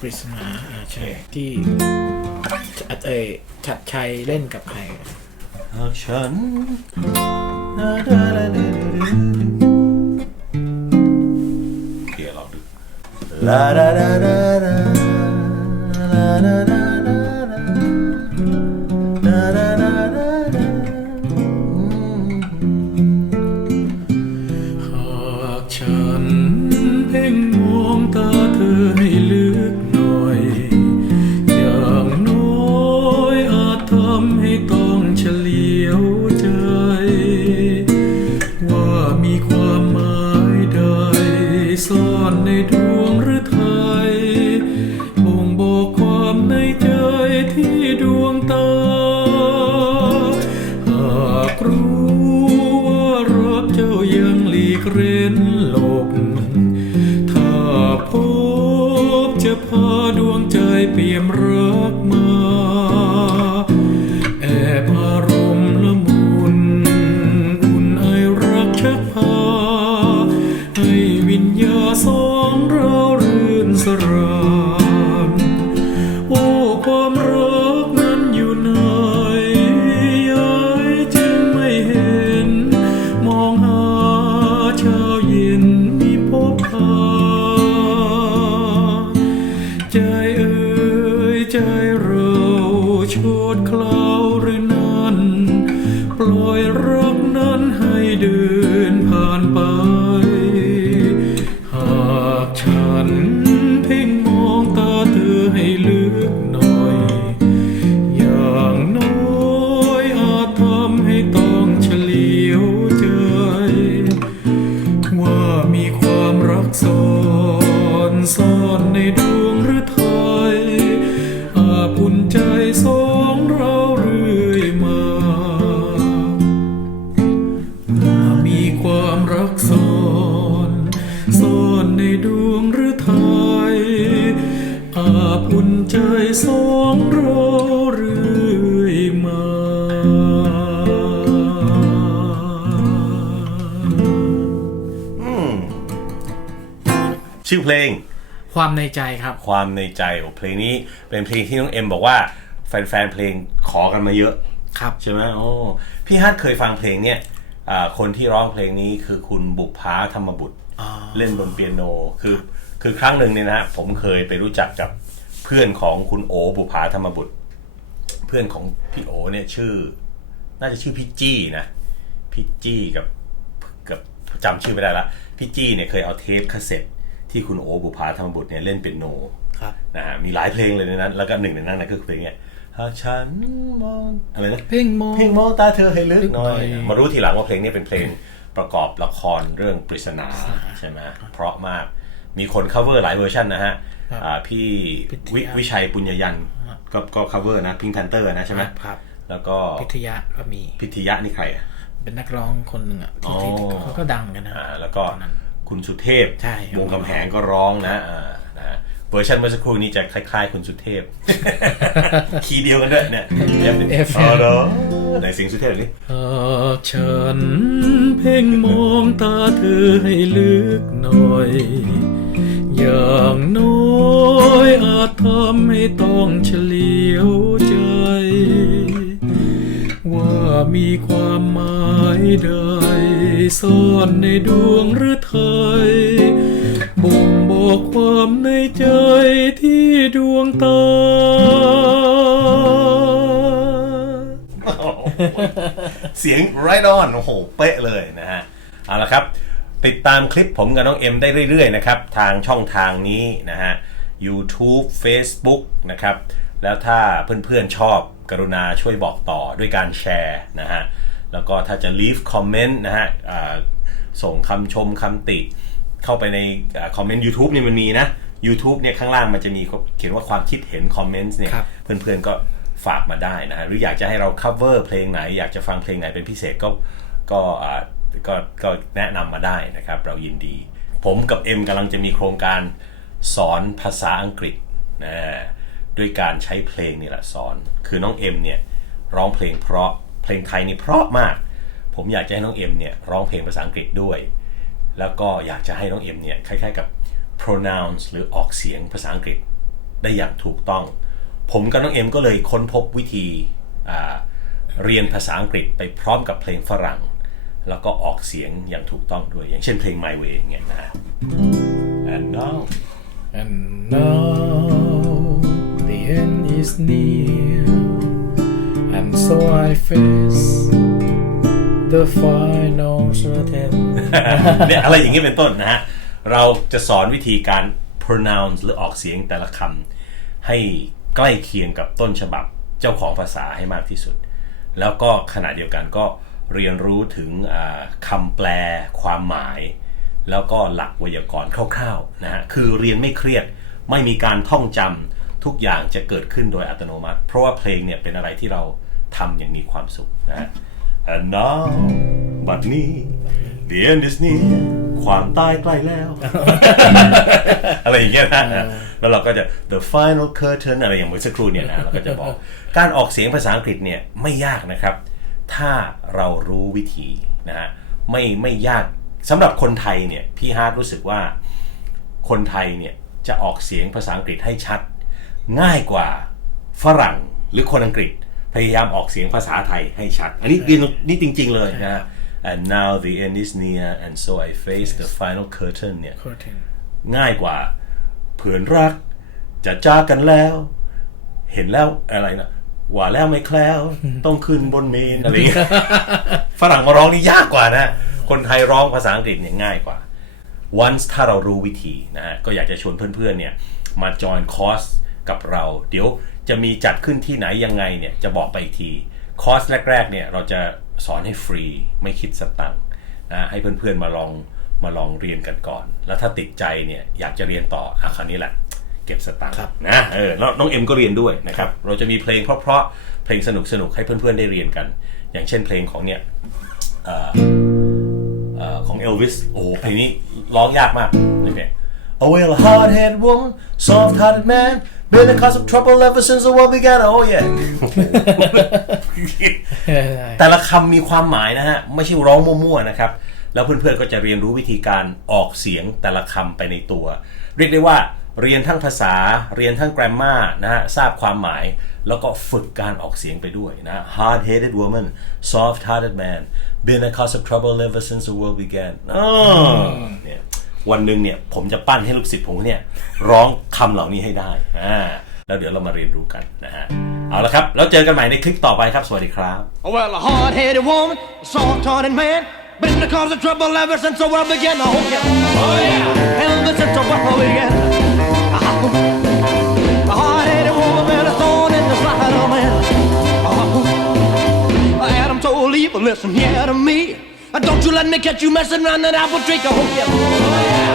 ปริศนาอ่าใช่ ที่เอยชัดชัยเล่นกับใครหากฉันเดี๋ยวลองดู ลาดาดาดา พาดวงใจเปี่ยมรักมา โช ชื่อเพลง ความในใจครับ ความในใจโอ้เพลงนี้เป็นเพลงที่น้องเอ็มบอกว่าแฟนๆเพลงขอกันมาเยอะครับใช่ไหมโอ้พี่ฮัทเคยฟังเพลงเนี่ยอ่าคนที่ร้องเพลงนี้คือคุณบุภาธรรมบุตรอ๋อเล่นบนเปียโนคือคือครั้งหนึ่งเนี่ยนะฮะผมเคยไปรู้จักกับเพื่อนของคุณโอบุภาธรรมบุตร เพื่อนของพี่โอเนี่ยชื่อ น่าจะชื่อพี่จี้นะพี่จี้กับกับจำชื่อไม่ได้ละพี่จี้เนี่ยเคยเอาเทปคาสเซ็ต ที่คุณโอบุภาธรรมบุตรเนี่ยเล่นเป็นโนครับนะฮะมีหลายเพลงเลยในนั้น แล้วก็หนึ่งในนั้นนะก็คือเพลงเนี่ยหากฉันมองอะไรนะเพ่งมองเพลงมองตาเธอให้ลึกหน่อยลึกหน่อย มารู้ทีหลังว่าเพลงนี้เป็นเพลงประกอบละครเรื่องปริศนาใช่ไหมเพราะมากมีคน cover หลายเวอร์ชันนะฮะครับอ่าพี่พิทยาวิวิชัยปุญญยันต์ก็ก็ cover นะพิง k พนเตอร์นะใช่ไหมครับแล้วก็พิทยาก็มีพิทยะนี่ใครอะเป็นนักร้องคนหนึ่งอะที่ที่อ๋อเขาก็ดังกันนะอ่าแล้วก็ตอนนั้น คุณสุเทพ ใช่ วงกำแหงก็ร้องนะอ่านะฮะเวอร์ชันเมื่อสักครู่นี้จะคล้ายๆ คุณสุเทพ คีย์เดียวกันด้วยเนี่ย F F อ๋อเหรอไหนเสียงสุเทพหน่อยดิหากฉันเพ่งมองตาเธอให้ลึกหน่อย อย่างน้อยอาจทำให้ต้องเฉลียวใจว่า มีความหมายใดซ่อนในดวงหรือไทยบ่งบอกความในใจที่ดวงตา เสียง right on โอ้โห เป๊ะเลยนะฮะ เอาละครับ ติดตามคลิปผมกับน้องเอ็มได้เรื่อยๆนะครับ ทางช่องทางนี้นะฮะ YouTube Facebook นะครับ แล้วถ้าเพื่อนๆชอบ กรุณาช่วยบอกต่อด้วยการแชร์นะฮะ แล้วก็ถ้าจะ leave comment นะฮะอ่าส่งคำชมคำติเข้าไปในคอมเมนต์ YouTube เนี่ยมันมีนะ YouTube เนี่ยข้างล่างมันจะมีเขียนว่าความคิดเห็นคอมเมนต์เนี่ยครับเพื่อนๆก็ฝากมาได้นะฮะ หรืออยากจะให้เรา cover เพลงไหน อยากจะฟังเพลงไหนเป็นพิเศษก็ก็อ่าก็ก็แนะนำมาได้นะครับ เรายินดี ผมกับเอ็มกำลังจะมีโครงการสอนภาษาอังกฤษนะ ด้วยการใช้เพลงนี่แหละสอน คือน้องเอ็มเนี่ยร้องเพลงเพราะเพลงไทยนี่เพราะมาก ผมอยากจะให้น้องเอ็มเนี่ยร้องเพลงภาษาอังกฤษด้วย แล้วก็อยากจะให้น้องเอ็มเนี่ยคล้ายๆกับ pronounce หรือออกเสียงภาษาอังกฤษได้อย่างถูกต้อง ผมกับน้องเอ็มก็เลยค้นพบวิธีเรียนภาษาอังกฤษไปพร้อมกับเพลงฝรั่ง แล้วก็ออกเสียงอย่างถูกต้องด้วยอย่างเช่นเพลง My Way อย่างเงี้ยนะ and now And now end is near, and so I face the final curtain. เนี่ยอะไรอย่างนี้เป็นต้นนะฮะ เราจะสอนวิธีการ pronounce หรือออกเสียงแต่ละคำให้ใกล้เคียงกับต้นฉบับเจ้าของภาษาให้มากที่สุด แล้วก็ขณะเดียวกันก็เรียนรู้ถึงอ่าคำแปลความหมาย แล้วก็หลักไวยากรณ์คร่าวๆนะฮะคือเรียนไม่เครียดไม่มีการท่องจำ ทุกอย่างจะเกิดขึ้นโดยอัตโนมัติ เพราะว่าเพลงเนี่ยเป็นอะไรที่เราทำอย่างมีความสุขนะฮะ And now บัดนี้ The end is near ความตายใกล้แล้ว อะไรอย่างเงี้ยนะแล้วเราก็จะ the final curtain อะไรอย่างเมื่อสักครู่เนี่ยนะเราก็จะบอก การออกเสียงภาษาอังกฤษเนี่ยไม่ยากนะครับ ถ้าเรารู้วิธีนะฮะไม่ไม่ยากสำหรับคนไทยเนี่ยพี่ฮาร์ดรู้สึกว่าคนไทยเนี่ยจะออกเสียงภาษาอังกฤษให้ชัด ง่ายกว่าฝรั่งหรือคนอังกฤษ พยายามออกเสียงภาษาไทยให้ชัด อันนี้เรียนนี่จริง ๆ เลยนะฮะ and now the end is near and so I face the final curtain เนี่ย curtain. ง่ายกว่าเผื่อนรัก จะจากกันแล้ว เห็นแล้วอะไรนะว่าแล้วไม่แคล้ว ต้องขึ้นบนเมนอะไรอย่างเงี้ยฝรั่งมาร้องนี่ยากกว่านะ คนไทยร้องภาษาอังกฤษเนี่ยง่ายกว่า once ถ้าเรารู้วิธีนะฮะก็อยากจะชวนเพื่อนๆเนี่ยมาจอยคอร์ส กับเรา เดี๋ยวจะมีจัดขึ้นที่ไหนยังไงเนี่ยจะบอกไปอีกที คอร์สแรกๆเนี่ยเราจะสอนให้ฟรีไม่คิดสตังค์นะให้เพื่อนๆมาลองมาลองเรียนกันก่อน แล้วถ้าติดใจเนี่ยอยากจะเรียนต่ออาคราวนี้แหละเก็บสตังค์ครับนะเออแล้วน้องเอ็มก็เรียนด้วยนะครับเราจะมีเพลงเพราะๆเพลงสนุกๆให้เพื่อนๆได้เรียนกัน อย่างเช่นเพลงของเนี่ยเอ่อของเอลวิสโอ้โหเพลงนี้ร้องยากมากในเพลง Oh well a hard headed woman soft hearted man been the cause of trouble ever since the world began oh yeah แต่ละคำมีความหมายนะฮะ ไม่ใช่ร้องมั่วๆนะครับ แล้วเพื่อนๆก็จะเรียนรู้วิธีการออกเสียงแต่ละคำไปในตัว เรียกได้ว่าเรียนทั้งภาษาเรียนทั้ง grammar นะฮะ ทราบความหมายแล้วก็ฝึกการออกเสียงไปด้วยนะ hard headed woman soft hearted man been a cause of trouble ever since the world began อ๋อเนี่ย วันหนึ่งเนี่ยผมจะปั้นให้ลูกศิษย์ผมเนี่ยร้องคำเหล่านี้ให้ได้อ่าแล้วเดี๋ยวเรามาเรียนรู้กันนะฮะเอาละครับ แล้วเจอกันใหม่ในคลิปต่อไปครับ สวัสดีครับ Well, a hard-headed woman, a soft-hearted man, been the cause of trouble ever since the world began. Oh yeah, oh yeah, ever since the world began. A hard-headed woman, been a thorn in the side of man. Adam told Eve, listen here to me. Don't you let me catch you messing around that apple tree. I Oh yeah,